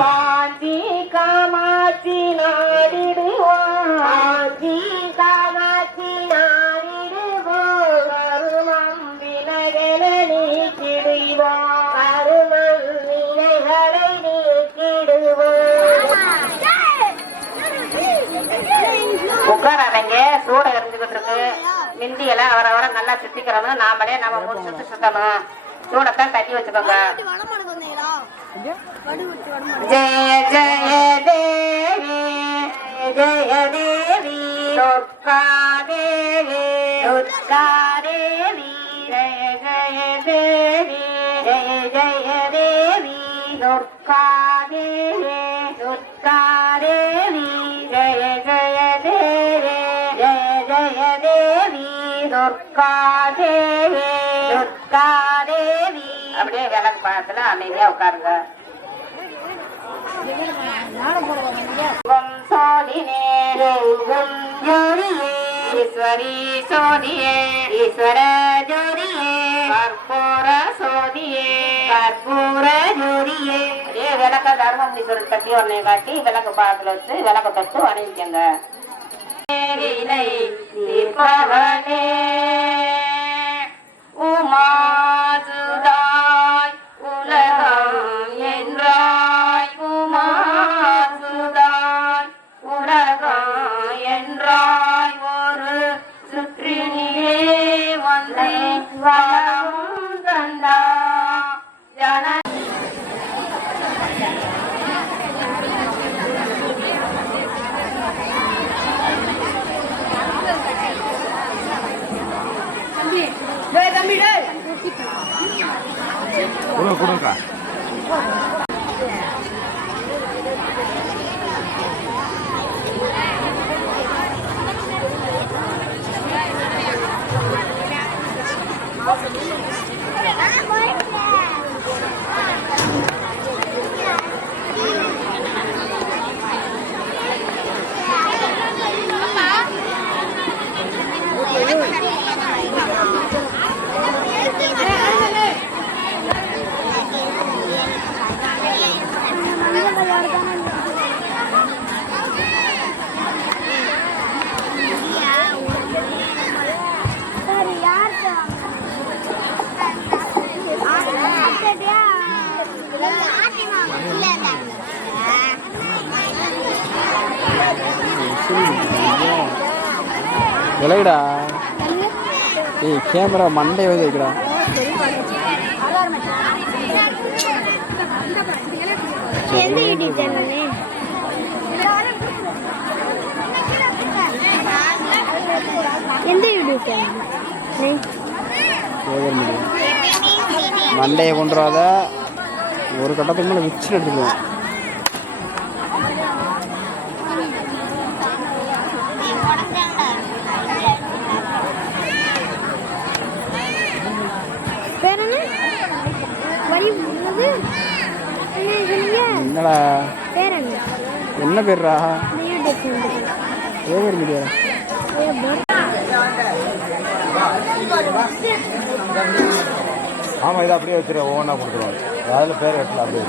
காஞ்சி காமாட்சி நாடிடுவோம் காஞ்சி காமாட்சி நாடிடுவோம் கருமம் விலகென நீக்கிடுவோம் கருமம் வினைகளை நீக்கிடுவோம். உட்காராதங்க, சூட எரிஞ்சுக்கிட்டு இருக்கு. மிந்தியெல்லாம் அவர நல்லா சுத்திக்கிறோம். நாமளே நம்ம முடிச்சுட்டு சுத்தணும். சூடத்தான் தட்டி வச்சுக்கோங்க. ஜெய ஜெய தேவி ஜெய தேவி துர்கா தேவி துர்கா தேவி ஜெய ஜெய தேவி ஜெய ஜெய தேவி துர்கா தேவி துர்கா தேவி ஜெய ஜெய தேவி ஜெய ஜெய தேவி துர்கா தேவி துர்கா தேவி. அப்படியே விளக்கு பார்த்துல அமைதியா உட்காருங்க. சோதினே ஜோதியே ஈஸ்வரி சோதியே ஈஸ்வர ஜோதியே கற்பூர சோதியே கற்பூர ஜோதியே. அப்படியே விளக்க தர்மமுனீஸ்வரர் கட்டி ஒன்னை காட்டி விளக்கு பார்த்துல வச்சு விளக்க தொட்டு வணங்கிக்கங்க. தீர்ப்பவனே உமாசுதாய் உலகம் என்றாய் உமாசுதாய் உலகம் என்றாய் ஒரு சுற்றினிலே வந்து வளம் தந்தா ஜன கொடுங்க. விலகுடா. ஏய் கேமரா மண்டை வந்து வைக்கடா. மண்டையை கொண்டு வராத, ஒரு கட்டத்துக்கு மேலே விச்சு எடுத்துக்குவோம். என்னடா என்ன பேர்ரா? ஏவர் மீடியா. ஆமாம், இதை அப்படியே வச்சுருவேன். ஒவ்வொன்றா கொடுத்துருவாங்க. அதில் பேர் வைக்கலாம். அப்படியே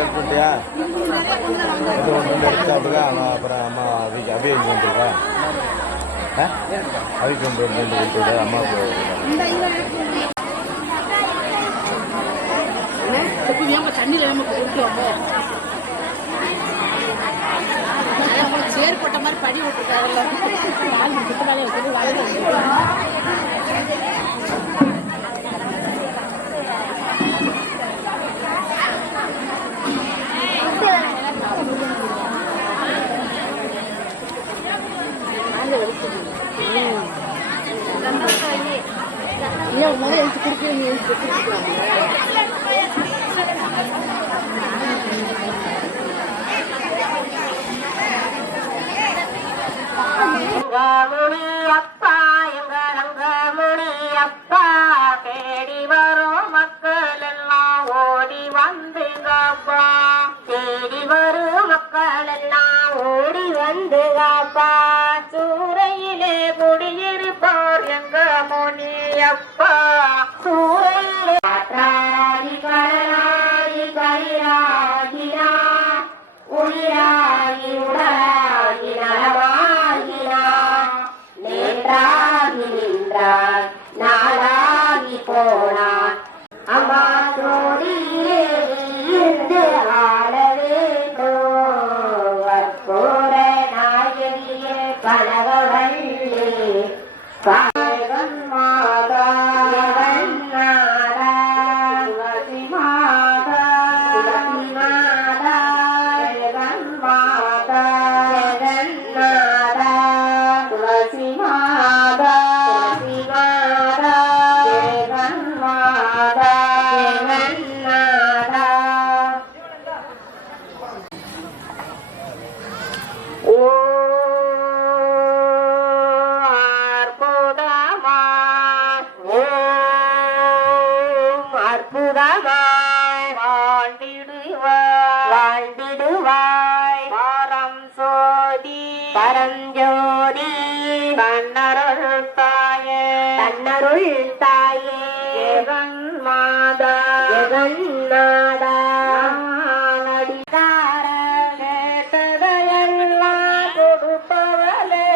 எடுத்துட்டியா? இது ஒன்று எடுத்து அப்படிங்க. அப்புறம் அம்மா அபிக்கு வந்துருக்கா? அபிக்கு கொண்டு கொடுத்துடு. அம்மாவுக்கு ஏற்பட்ட மாதிரி படி விட்டுருக்காரு. முதல்ல எடுத்து கொடுக்குறீங்க. முனி அப்பா எங்கள் அங்க முனி அப்பா தேடி வரும் மக்கள் எல்லாம் ஓடி வந்துங்கப்பா தேடி வரும் மக்கள் எல்லாம் ஓடி வந்துங்கப்பா சூறையிலே குடியிருப்பார் எங்க முனி அப்பா சூறையிலே காற்றாகி கடலாகி கயிறாகினார் உயிராகி உடலாகி நலமாகினார் நேற்றாகி நின்றார் நாளாகி போனார் அம்மா ஜோதியிலே இருந்து ஆட வேண்டும் கற்பூர நாயகியே கனகவள்ளி ஜெகன் மாதா ஜெகநாதா துளசி மாதா துளசி மாதா ஜெகன் மாதா ஜெகநாதா துளசி மாதா துளசி மாதா ஜெகன் மாதா ஜெகநாதா ஓ அற்புதமாய் வாழ்ந்திடுவாய் பரம் சோதி பரஞ்சோதி தன்னருள் தாயே ஜெகன் மாதா ஜெகநாதா நடிகார கேட்டதையெல்லாம் கொடுப்பவளே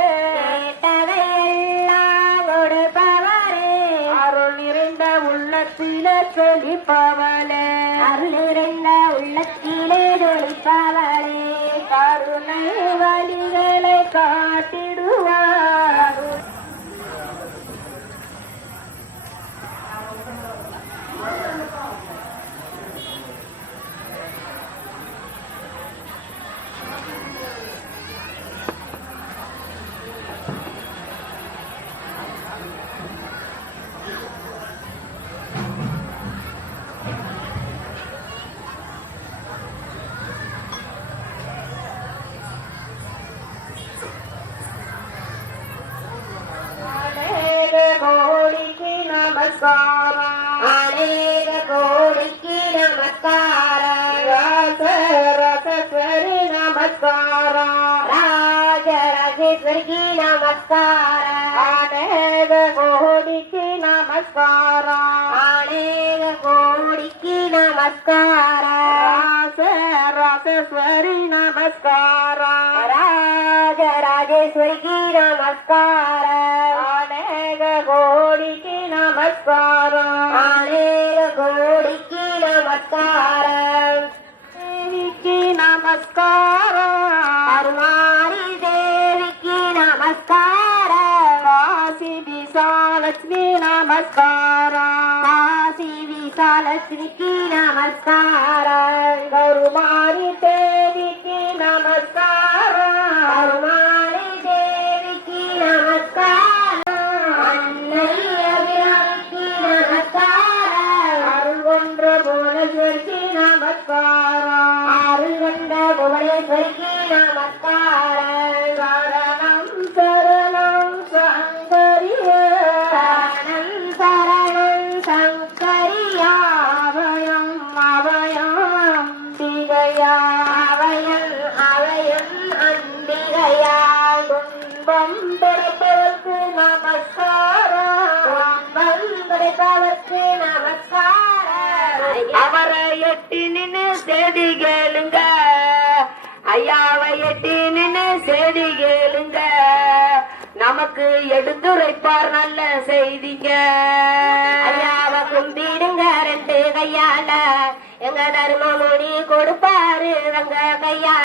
அருள் நிறைந்த உள்ளத்திலே செழிப்பவளே அருள் நிறைந்த உள்ளத்திலே ஜொலிப்பவளே கருணை வழிகளை காட்டிடுவார் கோடிக்கு நமஸ்காரம் அநேக கோடிக்கு நமஸ்காரம் ராஜராஜேஸ்வரி நமஸ்காரம் ராஜராஜேஸ்வரிக்கு நமஸ்காரம் அநேக கோடிக்கு நமஸ்காரம் அநேக கோடிக்கு நமஸ்காரம் ராஜராஜேஸ்வரி நமஸ்காரம் ராஜராஜேஸ்வரிக்கு நமஸ்காரம் அநேக கோடிக்கு நமஸ்காரம் அநேக கோடிக்கு நமஸ்காரம் தேவிக்கு நமஸ்காரம் அருமாரி தேவிக்கு நமஸ்காரம் காசி விசாலட்சுமி நமஸ்காரம் காசி விசாலட்சுமிக்கு நமஸ்காரம் கருமாரி தேவிக்கு நமஸ்காரம் கருமாரி தேவிக்கு நமஸ்காரம் அன்னை அபிராமிக்கு நமஸ்காரம் அருள் கொன்ற புவனேஸ்வரிக்கு நமஸ்காரம் அருள் கொண்ட புவனேஸ்வரிக்கு நமஸ்காரம் சரணம் சரணம் சங்கரியே சரணம் சரணம் சங்கரியா அபயம் அபயம் அம்பிகையா அபயம் அபயம் அம்பிகையா துன்பம் படைப்பவர்க்கு நமஸ்காரம் துன்பம் படைப்பவர்க்கு நமஸ்காரம் அவரை எட்டி நின்று செடி கேளுங்க ஐயாவை எட்டி நின்று செடி கேளுங்க நமக்கு எடுத்துரைப்பார் நல்ல செய்திங்க ஐயாவை கும்பிடுங்க ரெண்டு கையால எங்க தர்மமொழி கொடுப்பாரு ரங்க கையால